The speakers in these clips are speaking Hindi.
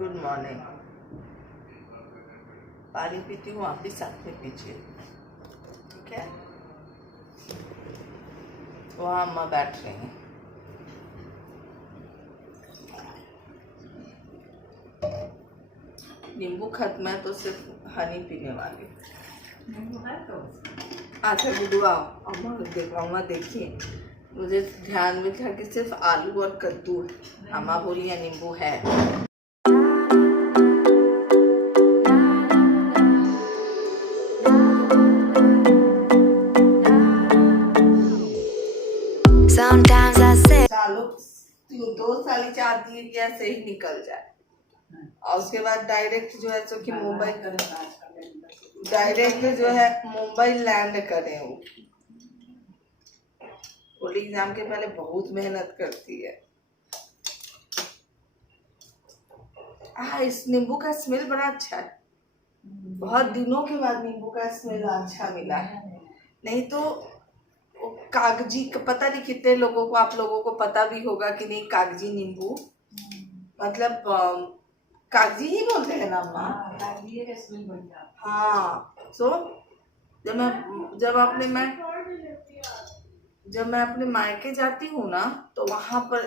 Good morning. पानी पीती हूँ, आप भी साथ में पीजिए, ठीक है। वहाँ अम्मा बैठ रही हैं। नींबू खत्म है तो सिर्फ हनी पीने वाली। नींबू है तो अच्छा गुड्डू आओ, अम्मा देखो, अम्मा देखिए, मुझे ध्यान में था कि सिर्फ आलू और कद्दू है। अम्मा बोली है नींबू है। सालों 2 साल 4 दिन कैसे ही निकल जाए, और उसके बाद डायरेक्ट जो है सो कि मुंबई डायरेक्ट जो है मुंबई लैंड करें। वो एग्जाम के पहले बहुत मेहनत करती है। इस नींबू का स्मेल बड़ा अच्छा है, बहुत दिनों के बाद नींबू का स्मेल अच्छा मिला है। नहीं तो कागजी, पता नहीं कितने लोगों को, आप लोगों को पता भी होगा कि नहीं, कागजी नींबू मतलब कागजी ही बोलते हैं ना माँ। हाँ, तो जब मैं अपने मायके जाती हूँ ना, तो वहाँ पर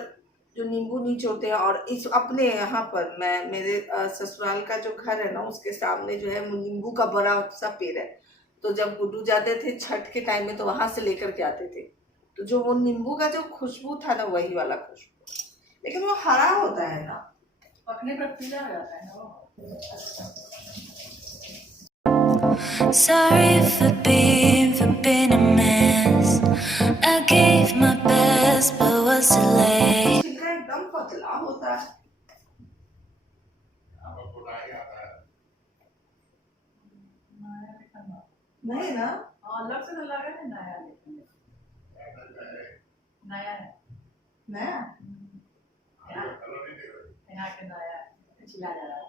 जो नींबू निचोड़ते हैं, और इस अपने यहाँ पर मैं मेरे ससुराल का जो घर है ना, उसके सामने जो है नींबू का बड़ा सा पेड़ है। तो जब गुड्डू जाते थे छठ के टाइम में, तो वहां से लेकर के आते थे। तो जो वो नींबू का जो खुशबू था ना, वही वाला खुशबू, लेकिन वो हरा होता है ना, पकने पर पीला हो जाता है ना वो। Sorry for being a mess. I gave my best, but was too late. छिलका एकदम पतला होता है। नहीं ना, अलग से तो लगा है नया, लेकिन नया है, नया यहाँ के नया चिल्ला जा रहा है।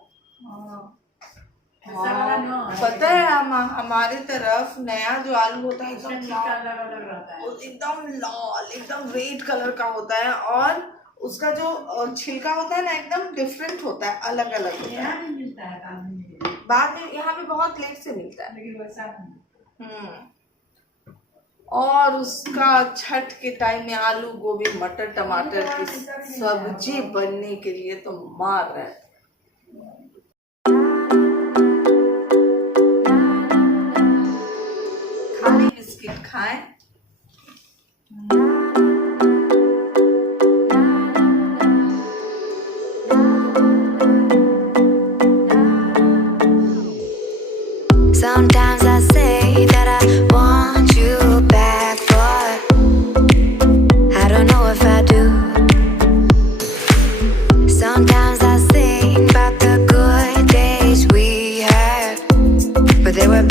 पता है हमारे तरफ नया जो आलू होता है एकदम अलग रहता है, एकदम लाल, एकदम रेड कलर का होता है, और उसका जो छिलका होता है ना, एकदम डिफरेंट होता है, अलग अलग होता है। यहाँ भी मिलता है कानून में, बाद में यहाँ पे बहुत लेट से मिलता है। लेकिन वैसा नहीं। और उसका छठ के टाइम में आलू गोभी मटर टमाटर की सब्जी बनने के लिए तो मार रहा है। खाली बिस्किट खाएं। Sometimes I say that I want you back, but I don't know if I do. Sometimes I think about the good days we had, but they were.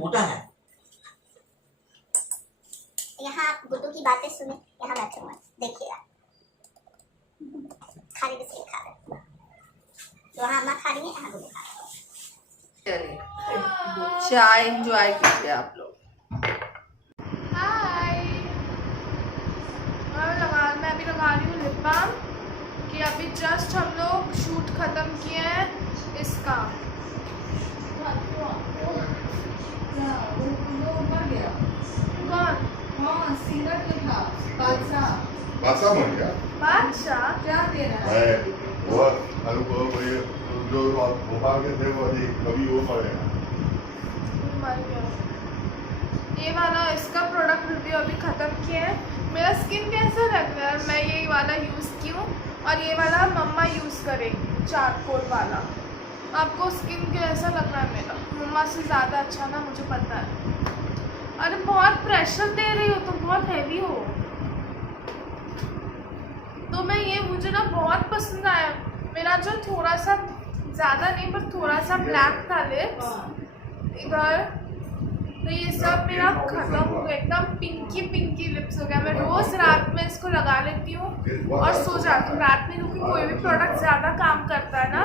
यहाँ गुड्डू की बातें सुने, यहाँ बैठे हुए देखिएगा, खाली बिस्किट खा रहे, वहाँ अम्मा खा रही है, यहाँ गुड्डू खा रहा है। चलिए चाय एंजॉय कीजिए आप लोग। हाय, मैं अभी लगा रही हूँ लिप बाम, कि अभी जस्ट हम लोग शूट ख़त्म किए हैं इसका। कौन? सिंगर जो था बादशाह बन गया। बादशाह क्या दे रहा है? वो जो भोपाल के थे वो कभी वो पड़ेगा। मर गया। ये वाला इसका प्रोडक्ट रिव्यू अभी ख़त्म किया है। मेरा स्किन कैसा लग रहा है, मैं ये वाला यूज़ की हूँ, और ये वाला मम्मा यूज़ करेगी, चारकोल वाला। आपको स्किन कैसा लग रहा है? मेरा मम्मा से ज़्यादा अच्छा ना, मुझे पता है। अरे बहुत प्रेशर दे रही हो, तो बहुत हैवी हो। तो मैं ये, मुझे ना बहुत पसंद आया। मेरा जो थोड़ा सा, ज़्यादा नहीं पर थोड़ा सा ब्लैक था लिप्स इधर, तो ये सब मेरा खत्म हो गया, एकदम पिंकी लिप्स हो गया। मैं रोज़ रात में इसको लगा लेती हूँ और सो जाती हूँ रात में, क्योंकि कोई भी प्रोडक्ट ज़्यादा काम करता है ना,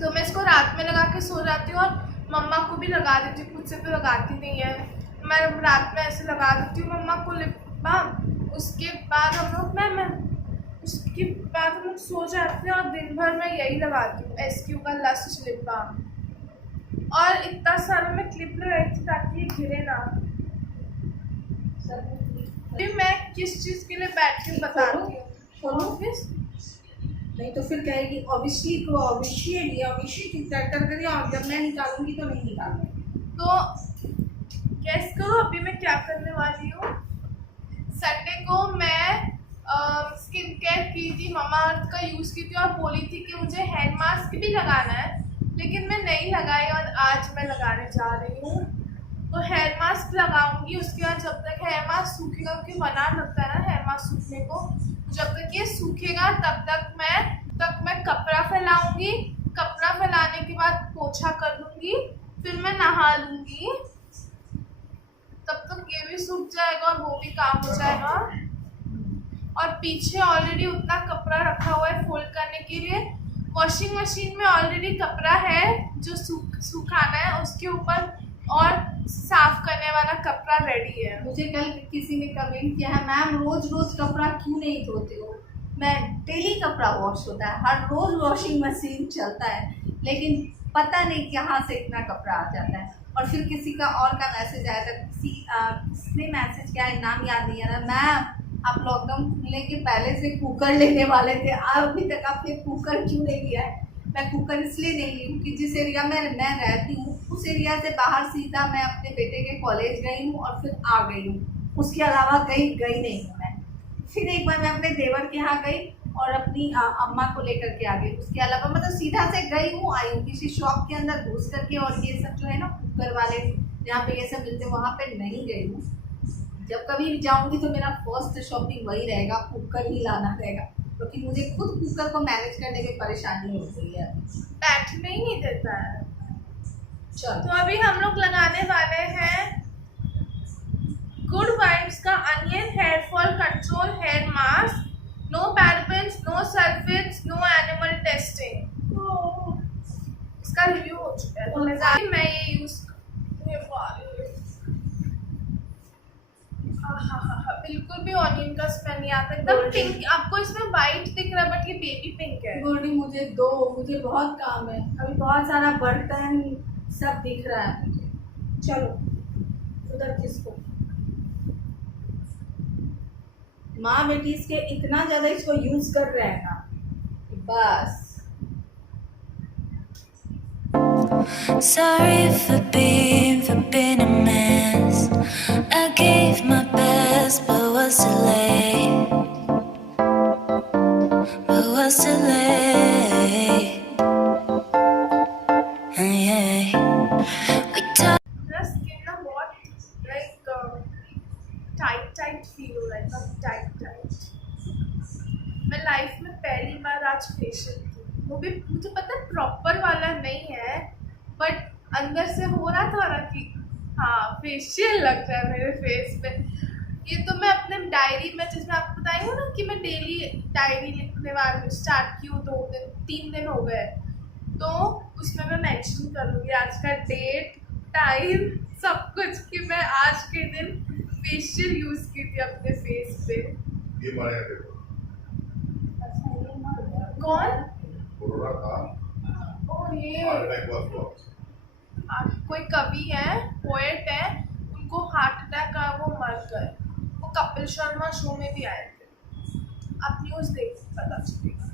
तो मैं इसको रात में लगा के सो जाती हूँ। और मम्मा को भी लगा देती हूँ, खुद से तो लगाती नहीं है, मैं रात में ऐसे लगा देती हूँ मम्मा को लिप बाम। उसके बाद हम लोग उसके बाद हम लोग सो जाते हैं और दिन भर मैं यही लगाती हूँ, SQ का लस्ट लिप बाम। और इतना सारा मैं क्लिप लगाई थी ताकि ये गिरे ना। अभी मैं किस चीज़ के लिए बैठी हूँ बताती हूँ। ऑफिस नहीं तो फिर कहेगी ऑब्वियसली को ऑब्वियसली कैरेक्टर करिए और जब मैं निकालूंगी तो नहीं निकालूंगी। तो गेस करो अभी मैं क्या करने वाली हूँ। संडे को मैं स्किन केयर की थी, मामाअर्थ का यूज़ की थी और बोली थी कि मुझे हेयर मास्क भी लगाना है, लेकिन मैं नहीं लगाई और आज मैं लगाने जा रही हूँ। तो हेयर मास्क लगाऊंगी, उसके बाद जब तक हेयर मास्क सूखेगा, क्योंकि मना लगता है ना हेयर मास्क सूखने को, जब तक ये सूखेगा तब तक मैं कपड़ा फैलाऊंगी। कपड़ा फैलाने के बाद पोछा कर लूँगी, फिर मैं नहा लूँगी, तब तक ये भी सूख जाएगा और वो भी काम हो जाएगा। और पीछे ऑलरेडी उतना कपड़ा रखा हुआ है फोल्ड करने के लिए। वॉशिंग मशीन में ऑलरेडी कपड़ा है जो सुखाना है, उसके ऊपर और साफ करने वाला कपड़ा रेडी है। मुझे कल किसी ने कमेंट किया है, मैम रोज रोज कपड़ा क्यों नहीं धोते हो? मैं डेली कपड़ा वॉश होता है, हर रोज वॉशिंग मशीन चलता है, लेकिन पता नहीं कहाँ से इतना कपड़ा आ जाता है। और फिर किसी का और का मैसेज आया था, किसने मैसेज किया है नाम याद नहीं आ रहा, मैम आप लॉकडाउन खुलने के पहले से कुकर लेने वाले थे, अभी तक आपने कुकर क्यों नहीं लिया है? मैं कुकर इसलिए नहीं ली क्योंकि जिस एरिया में मैं रहती हूँ उस एरिया से बाहर सीधा मैं अपने बेटे के कॉलेज गई हूँ और फिर आ गई हूँ, उसके अलावा कहीं गई नहीं हूँ मैं। फिर एक बार मैं अपने देवर के यहाँ गई और अपनी अम्मा को लेकर के आ गई, उसके अलावा मतलब सीधा से गई हूँ आई हूँ, किसी शॉप के अंदर घुस करके और ये सब जो है ना कुकर वाले जहाँ पे ये सब मिलते हैं वहाँ पे नहीं गई हूँ। जब कभी भी जाऊँगी तो मेरा फर्स्ट शॉपिंग वही रहेगा, कुकर ही लाना रहेगा, क्योंकि मुझे खुद कुकर को मैनेज करने में परेशानी हो गई है, बैठने ही नहीं देता है। चलो तो अभी हम लोग लगाने वाले हैं गुड वाइब्स का onion hair fall control hair mask, no parabens, no sulphates, no animal testing. इसका रिव्यू हो चुका है तो मैं ये यूज बिल्कुल भी ऑनियन का स्मेल नहीं आता, एकदम पिंक। आपको इसमें वाइट दिख रहा है बट ये बेबी पिंक है। गोल्डी मुझे दो, मुझे बहुत काम है, अभी बहुत सारा बर्तन सब दिख रहा है मुझे। चलो उधर किसको माँ बेटी इसके इतना ज़्यादा इसको यूज़ कर रहे हैं ना बस। Sorry for being a mess. I gave my best, but was too late. Yeah. We talked. मेरा स्किन ना बहुत लाइक टाइट फील हो रहा है, एकदम टाइट। मैं लाइफ में पहली बार आज फेशियल की, वो भी मुझे पता है प्रॉपर वाला नहीं है, बट अंदर से हो रहा था ना कि हाँ फेशियल लग रहा है मेरे फेस पे। ये तो मैं अपने डायरी में, जिसमें आपको बताई हूँ ना कि मैं डेली डायरी लिखने वाली स्टार्ट की हूँ, 3 दिन हो गए, तो उसमें मैं मेंशन करूँगी आज का डेट टाइम सब कुछ कि मैं आज के दिन फेशियल यूज़ की थी अपने फेस पे। ये मारे देखो कौन? कोरोना था ओ ये हार्ट अटैक हुआ। कोई कवि है, पोएट है, उनको हार्ट अटैक का वो मर गए, वो कपिल शर्मा शो में भी आए थे, आप न्यूज़ देख पता चलेगा।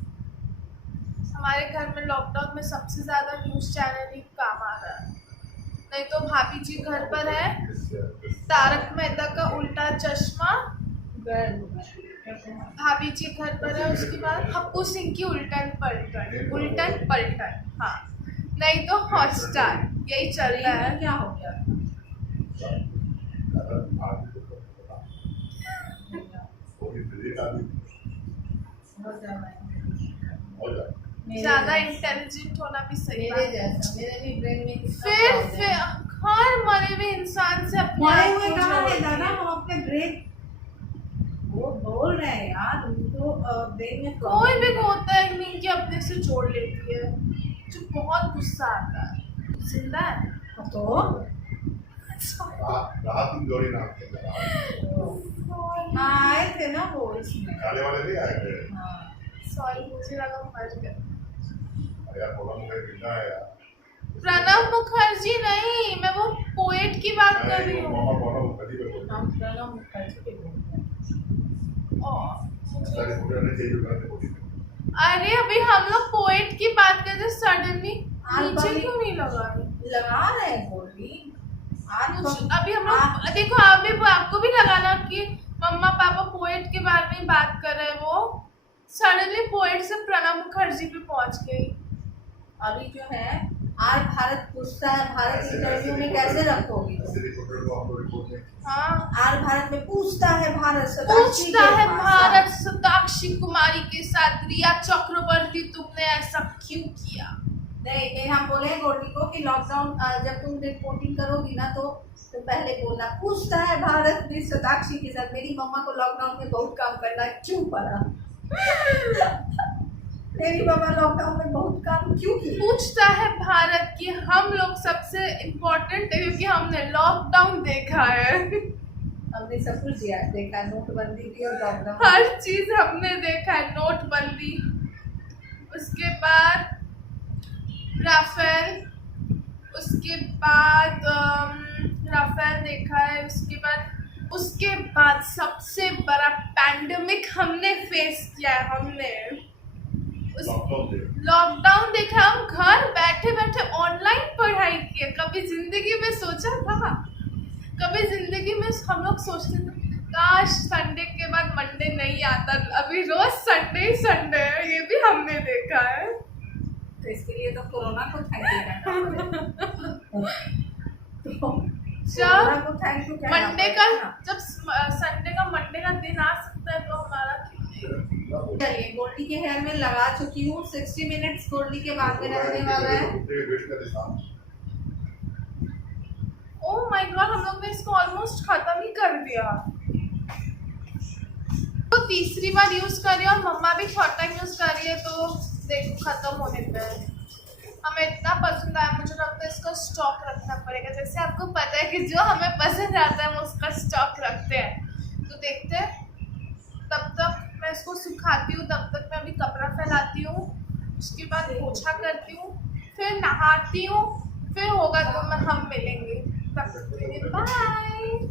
हमारे घर में लॉकडाउन में सबसे ज़्यादा न्यूज़ चैनल ही काम आ रहा है, नहीं तो भाभी जी घर पर है, तारक मेहता का उल्टा चश्मा, भाभी जी घर पर है, उसके बाद हप्पू सिंह की उल्टन पलटन, हाँ, नहीं तो हॉटस्टार, यही चल रहा है। क्या हो गया? ज़्यादा इंटेलिजेंट होना भी सही मेरे बात है। जैसा, मेरे भी ब्रेन में फिर हर मरे हुए इंसान से अपने मरे आप हुए को कहाँ है जोड़ती दादा, है। हम अपने ब्रेन वो बोल रहे हैं यार, उनको ब्रेन में कोई भी होता है नहीं कि अपने से जोड़ लेती है, जो बहुत गुस्सा आता है। जिंदा है तो राहत जोड़ी नाम के हाँ आए थे ना वो इसमें। खाने वाले नहीं आए थे। हाँ सॉरी, मुझे लगा मर गए। अरे यार थोड़ा मुझे मिलना है यार। प्रणब मुखर्जी नहीं, मैं वो पोएट की बात कर रही हूँ। मामा बोला वो कभी भी बोलता हम प्रणब मुखर्जी के बोलते हैं। सारे पूरे नहीं चाहिए जो करते बोली। अरे अभी हम लोग पोएट की बात कर रहे, सडनली नीचे बनी- क्यों नहीं लगा रहे? लगा रहे हैं गोल्डी आज अभी हम लोग देखो, अभी आपको भी लगाना कि मम्मा पापा पोएट के बारे में बात कर रहे हैं, वो सडनली पोएट से प्रणब मुखर्जी पे पहुंच गई। अभी जो है आज भारत पूछता है, भारत इंटरव्यू में कैसे रखोगी तुम? ऐसे रिपोर्टर को हम लोग रिपोर्ट में हाँ, आज भारत में पूछता है भारत सताक्षी पूछता के है पास। भारत साक्षी कुमारी के साथ, रिया चक्रवर्ती तुमने ऐसा क्यों किया? नहीं नहीं, हम बोले गोल्डी को कि लॉकडाउन जब तुम रिपोर्टिंग करोगी ना तो पहले बोलना पूछता है भारत में सताक्षी के साथ मेरी मम्मा को लॉकडाउन में बहुत काम करना क्यों पड़ा। मेरी मम्मा लॉकडाउन में बहुत काम क्यों की। पूछता है भारत कि हम लोग सबसे इम्पोर्टेंट है क्योंकि हमने लॉकडाउन देखा है। हमने सब कुछ देखा, नोटबंदी भी और लॉकडाउन। हर चीज हमने देखा है, नोटबंदी, उसके बाद राफेल, उसके बाद राफेल देखा है, उसके बाद सबसे बड़ा पैंडेमिक हमने फेस किया है। हमने लॉकडाउन देखा, हम घर बैठे बैठे ऑनलाइन पढ़ाई किए। कभी जिंदगी में सोचा था? कभी जिंदगी में हम लोग सोचते थे काश संडे के बाद मंडे नहीं आता, अभी रोज संडे ही संडे है, ये भी हमने देखा है। तो इसके लिए तो कोरोना को थैंक यू कहना जब को थैंक यू कहना मंडे का, पड़ेगा। जब संडे का मंडे का दिन आ सकता है तो हमारा क्यों नहीं? चलिए गोल्डी के हेयर में लगा चुकी हूँ। 60 मिनट्स गोल्डी के बाद में रहने वाला है। ओह माय गॉड, हम लोग ने इसको ऑलमोस्ट खत्म ही कर दिया। तो तीसरी बार यूज कर रही है और मम्मा भी थर्ड टाइम यूज कर रही है, तो देखो खत्म होने पे है। हमें इतना पसंद आया, मुझे लगता है इसका स्टॉक रखना पड़ेगा। जैसे आपको पता है कि जो हमें पसंद आता है हम उसका स्टॉक रखते हैं। तो देखते हैं, तब तक मैं इसको सुखाती हूँ, तब तक मैं अभी कपड़ा फैलाती हूँ, उसके बाद पोछा करती हूँ, फिर नहाती हूँ, फिर होगा तो हम मिलेंगे। तब तक के लिए बाय।